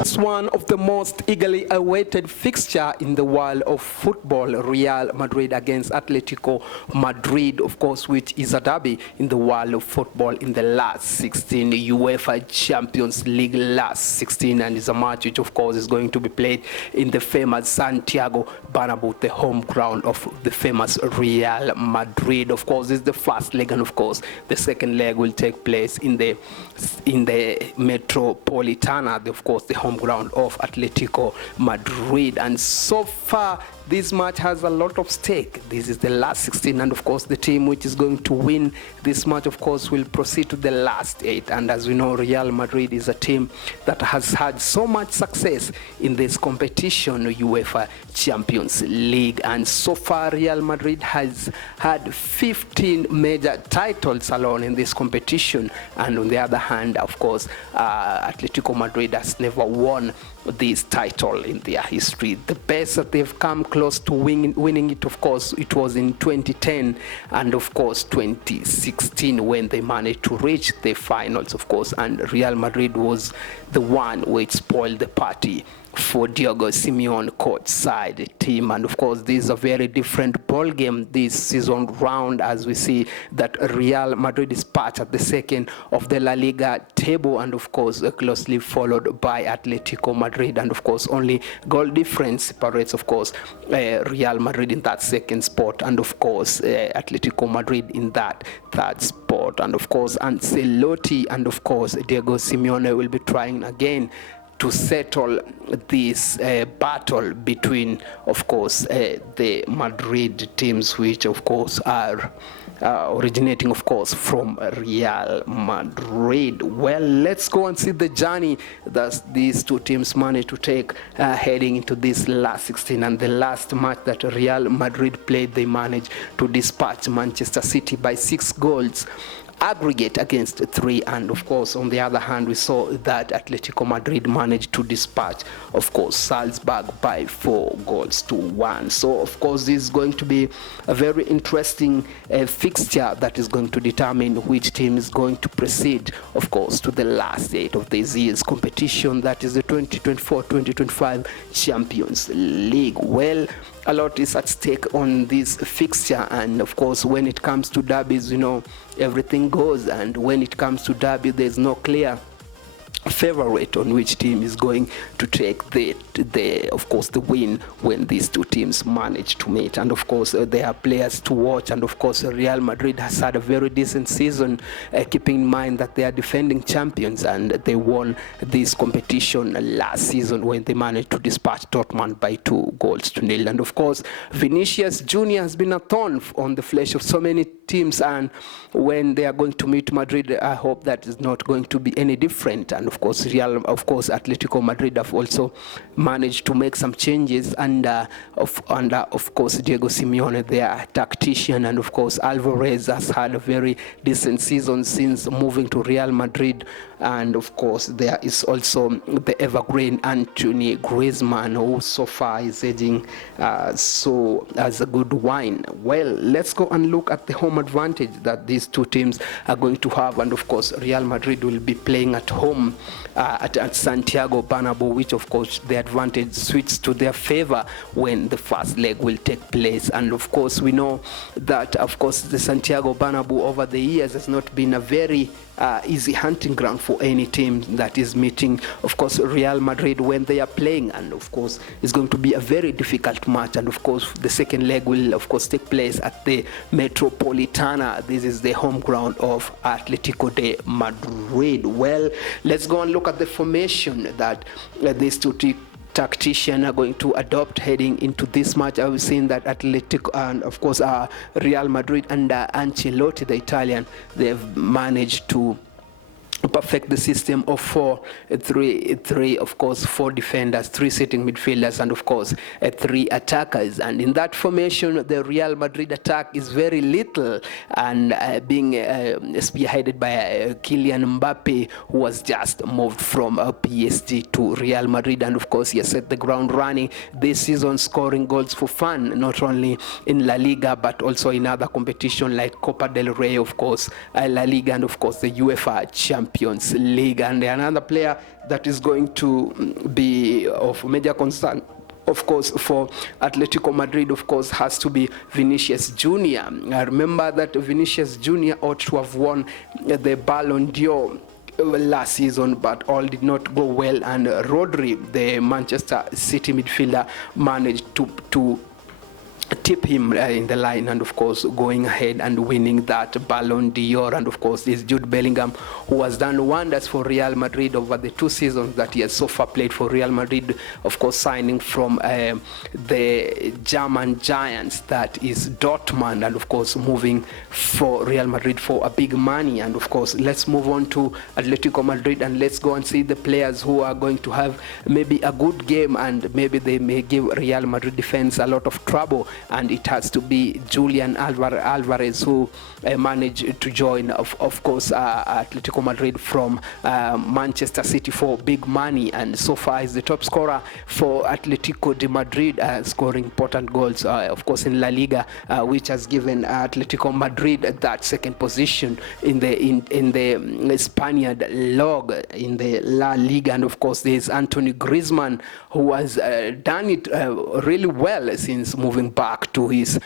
It's one of the most eagerly awaited fixture in the world of football, Real Madrid against Atletico Madrid, of course, which is a derby in the world of football in the last 16 Uefa Champions League last 16, and is a match which, of course, is going to be played in the famous Santiago Bernabeu, the home ground of the famous Real Madrid. Of course, this is the first leg, and of course, the second leg will take place in the Metropolitana, of course, the home ground of Atletico Madrid. And so far, this match has a lot of stake. This is the last 16, and of course the team which is going to win this match, of course, will proceed to the last 8. And as we know, Real Madrid is a team that has had so much success in this competition, UEFA Champions League. And so far, Real Madrid has had 15 major titles alone in this competition. And on the other hand, of course, Atletico Madrid has never won this title in their history. The best that they've come close to winning it, of course, it was in 2010 and of course 2016 when they managed to reach the finals, of course, and Real Madrid was the one which spoiled the party for Diego Simeone coach side team. And of course, this is a very different ball game this season round, as we see that Real Madrid is perched at the second of the La Liga table, and of course closely followed by Atletico Madrid, and of course only goal difference separates, of course, Real Madrid in that second spot, and of course Atletico Madrid in that third spot. And of course Ancelotti and of course Diego Simeone will be trying again to settle this battle between, of course, the Madrid teams, which of course are originating, of course, from Real Madrid. Well, let's go and see the journey that these two teams managed to take heading into this last 16. And the last match that Real Madrid played, they managed to dispatch Manchester City by 6 goals aggregate against 3. And of course, on the other hand, we saw that Atletico Madrid managed to dispatch, of course, Salzburg by 4 goals to 1. So of course, this is going to be a very interesting fixture that is going to determine which team is going to proceed, of course, to the last 8 of this year's competition, that is the 2024-2025 Champions League. Well, a lot is at stake on this fixture, and of course when it comes to derbies, you know, everything goes, and when it comes to derby, there's no clear favorite on which team is going to take of course the win when these two teams manage to meet. And of course there are players to watch, and of course Real Madrid has had a very decent season, keeping in mind that they are defending champions and they won this competition last season when they managed to dispatch Dortmund by 2 goals to 0. And of course Vinicius Jr. has been a thorn on the flesh of so many teams, and when they are going to meet Madrid, I hope that is not going to be any different. And of course Atletico Madrid have also managed to make some changes under of course Diego Simeone, their tactician, and of course Alvarez has had a very decent season since moving to Real Madrid. And of course there is also the evergreen Anthony Griezmann, who so far is edging so as a good wine. Well, let's go and look at the home advantage that these two teams are going to have. And of course Real Madrid will be playing at home at Santiago Bernabeu, which of course the advantage switches to their favor when the first leg will take place. And of course we know that, of course, the Santiago Bernabeu over the years has not been a very easy hunting ground for any team that is meeting, of course, Real Madrid when they are playing. And of course it's going to be a very difficult match. And of course the second leg will of course take place at the Metropolitana. This is the home ground of Atletico de Madrid. Well, let's go and look at the formation that these two tacticians are going to adopt heading into this match. I was saying that Atletico and of course Real Madrid under Ancelotti, the Italian, they've managed to perfect the system of 4-3-3, of course 4 defenders, 3 sitting midfielders, and of course 3 attackers. And in that formation, the Real Madrid attack is very little, and being spearheaded by Kylian Mbappe, who was just moved from PSG to Real Madrid. And of course he has set the ground running this season, scoring goals for fun, not only in La Liga but also in other competitions like Copa del Rey, of course La Liga, and of course the UEFA Champions Champions League. And another player that is going to be of major concern, of course, for Atletico Madrid, of course, has to be Vinicius Jr. Remember that Vinicius Jr. ought to have won the Ballon d'Or last season, but all did not go well, and Rodri, the Manchester City midfielder, managed to tip him in the line, and of course going ahead and winning that Ballon d'Or. And of course this Jude Bellingham, who has done wonders for Real Madrid over the 2 seasons that he has so far played for Real Madrid, of course signing from the German giants, that is Dortmund, and of course moving for Real Madrid for a big money. And of course let's move on to Atletico Madrid, and let's go and see the players who are going to have maybe a good game, and maybe they may give Real Madrid defense a lot of trouble. And it has to be Julian Alvarez, who managed to join, of course, Atletico Madrid from Manchester City for big money, and so far is the top scorer for Atletico de Madrid, scoring important goals, of course, in La Liga, which has given Atletico Madrid that second position in the Spaniard log in the La Liga. And of course there's Anthony Griezmann, who has done it really well since moving back to his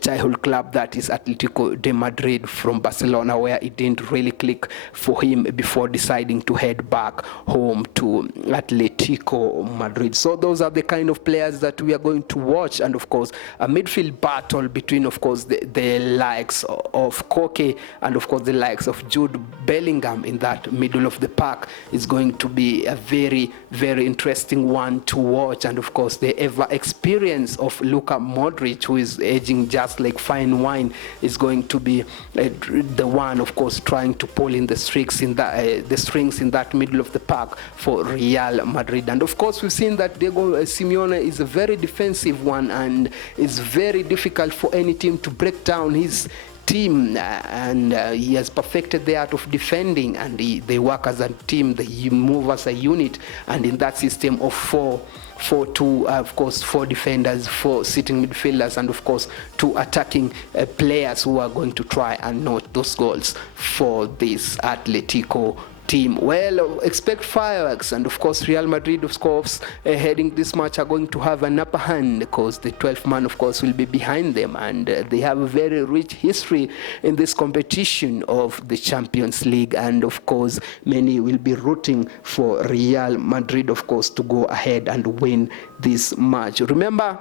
childhood club, that is Atletico de Madrid from Barcelona, where it didn't really click for him before deciding to head back home to Atletico Madrid. So those are the kind of players that we are going to watch, and of course a midfield battle between, of course, the likes of Koke and of course the likes of Jude Bellingham in that middle of the pack is going to be a very, very interesting one to watch. And of course the ever experience of Luka Modric, who is aging just like fine wine, is going to be the one, of course, trying to pull in the strings in that middle of the pack for Real Madrid. And of course we've seen that Diego Simeone is a very defensive one, and it's very difficult for any team to break down his team, and he has perfected the art of defending, and they work as a team, they move as a unit, and in that system of 4-4-2, of course 4 defenders, 4 sitting midfielders, and of course 2 attacking players who are going to try and note those goals for this Atletico team. Well, expect fireworks, and of course Real Madrid, of course, heading this match are going to have an upper hand, because the 12th man, of course, will be behind them, and they have a very rich history in this competition of the Champions League, and of course many will be rooting for Real Madrid, of course, to go ahead and win this match. Remember,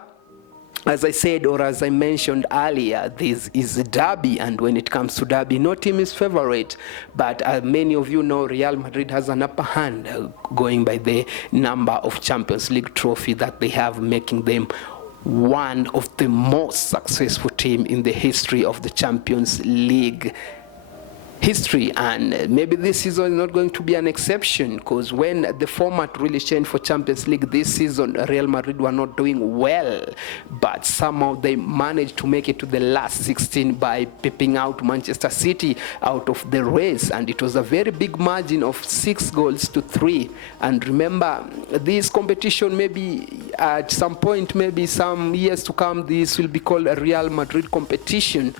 as I said, or as I mentioned earlier, this is a derby, and when it comes to derby, no team is favorite, but many of you know Real Madrid has an upper hand, going by the number of Champions League trophy that they have, making them one of the most successful team in the history of the Champions League history. And maybe this season is not going to be an exception, because when the format really changed for Champions League this season, Real Madrid were not doing well, but somehow they managed to make it to the last 16 by pipping out Manchester City out of the race, and it was a very big margin of 6-3. And remember, this competition, maybe at some point, maybe some years to come, this will be called a Real Madrid competition,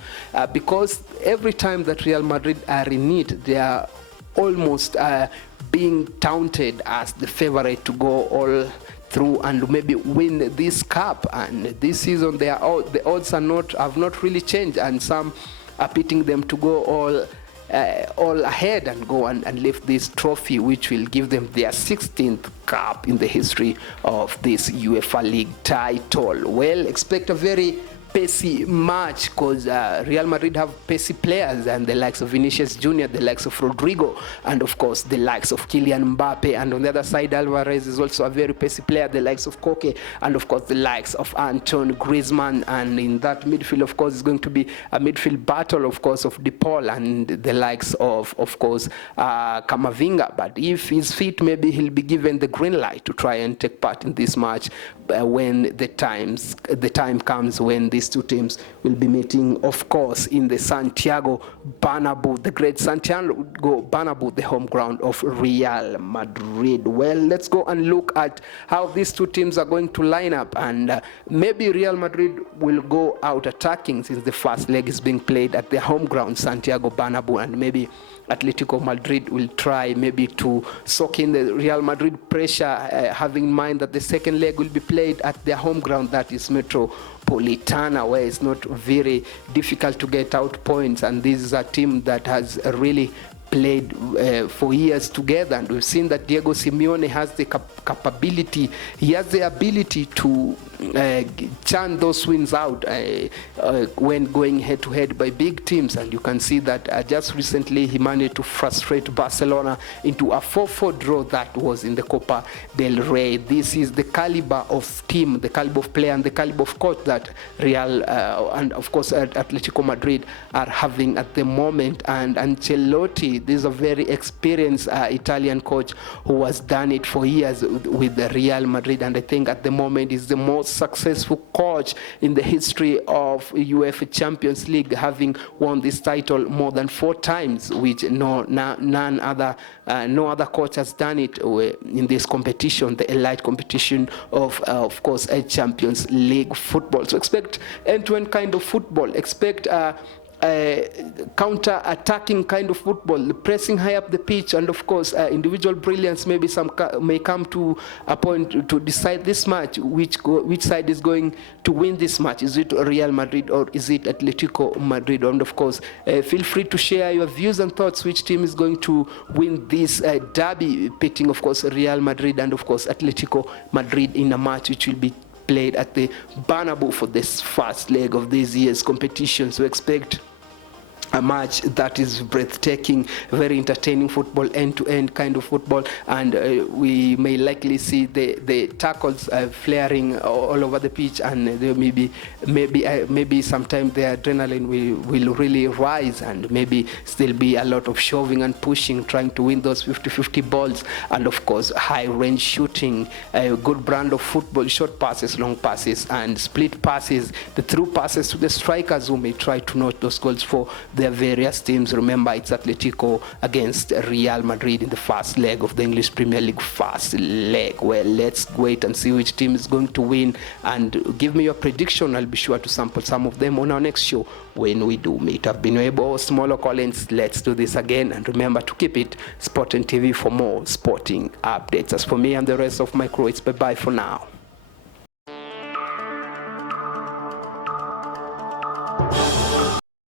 because every time that Real Madrid are in it, they are almost being touted as the favorite to go all through and maybe win this cup. And this season the odds have not really changed, and some are pitting them to go all ahead and go and lift this trophy, which will give them their 16th cup in the history of this UEFA League title. Well, expect a very pacey match, because Real Madrid have pacey players, and the likes of Vinicius Jr., the likes of Rodrigo, and of course the likes of Kylian Mbappe. And on the other side, Alvarez is also a very pacey player, the likes of Koke, and of course the likes of Antoine Griezmann. And in that midfield, of course, is going to be a midfield battle, of course, of De Paul and the likes of course, Camavinga. But if he's fit, maybe he'll be given the green light to try and take part in this match, when the time comes when these two teams will be meeting, of course, in the Santiago Bernabeu, the great Santiago Bernabeu, the home ground of Real Madrid. Well, let's go and look at how these two teams are going to line up, and maybe Real Madrid will go out attacking since the first leg is being played at their home ground, Santiago Bernabeu, and maybe Atletico Madrid will try maybe to soak in the Real Madrid pressure, having in mind that the second leg will be played at their home ground, that is Metropolitana, where it's not very difficult to get out points, and this is a team that has really played for years together, and we've seen that Diego Simeone has the capability, he has the ability to churn those wins out when going head-to-head by big teams, and you can see that just recently he managed to frustrate Barcelona into a 4-4 draw that was in the Copa del Rey. This is the caliber of team, the caliber of player, and the caliber of coach that Real and of course Atletico Madrid are having at the moment. And Ancelotti, this is a very experienced Italian coach who has done it for years with the Real Madrid, and I think at the moment is the most successful coach in the history of UEFA Champions League, having won this title more than 4 times, which no other coach has done it in this competition, the elite competition of course a Champions League football. So expect end-to-end kind of football, expect counter-attacking kind of football, pressing high up the pitch, and of course individual brilliance maybe may come to a point to decide this match, which side is going to win this match. Is it Real Madrid or is it Atletico Madrid? And of course feel free to share your views and thoughts, which team is going to win this derby, pitting of course Real Madrid and of course Atletico Madrid in a match which will be played at the Bernabeu for this first leg of this year's competition. So expect a match that is breathtaking, very entertaining football, end-to-end kind of football, and we may likely see the tackles flaring all over the pitch, and there maybe sometime the adrenaline will really rise, and maybe still be a lot of shoving and pushing, trying to win those 50-50 balls, and of course high-range shooting, a good brand of football, short passes, long passes, and split passes, the through passes to the strikers who may try to note those goals for their various teams. Remember, it's Atletico against Real Madrid in the first leg of the English Premier League first leg. Well, let's wait and see which team is going to win, and give me your prediction. I'll be sure to sample some of them on our next show when we do meet. I've been able, Smaller Collins. Let's do this again, and remember to keep it Sporting TV for more sporting updates. As for me and the rest of my crew, it's bye-bye for now.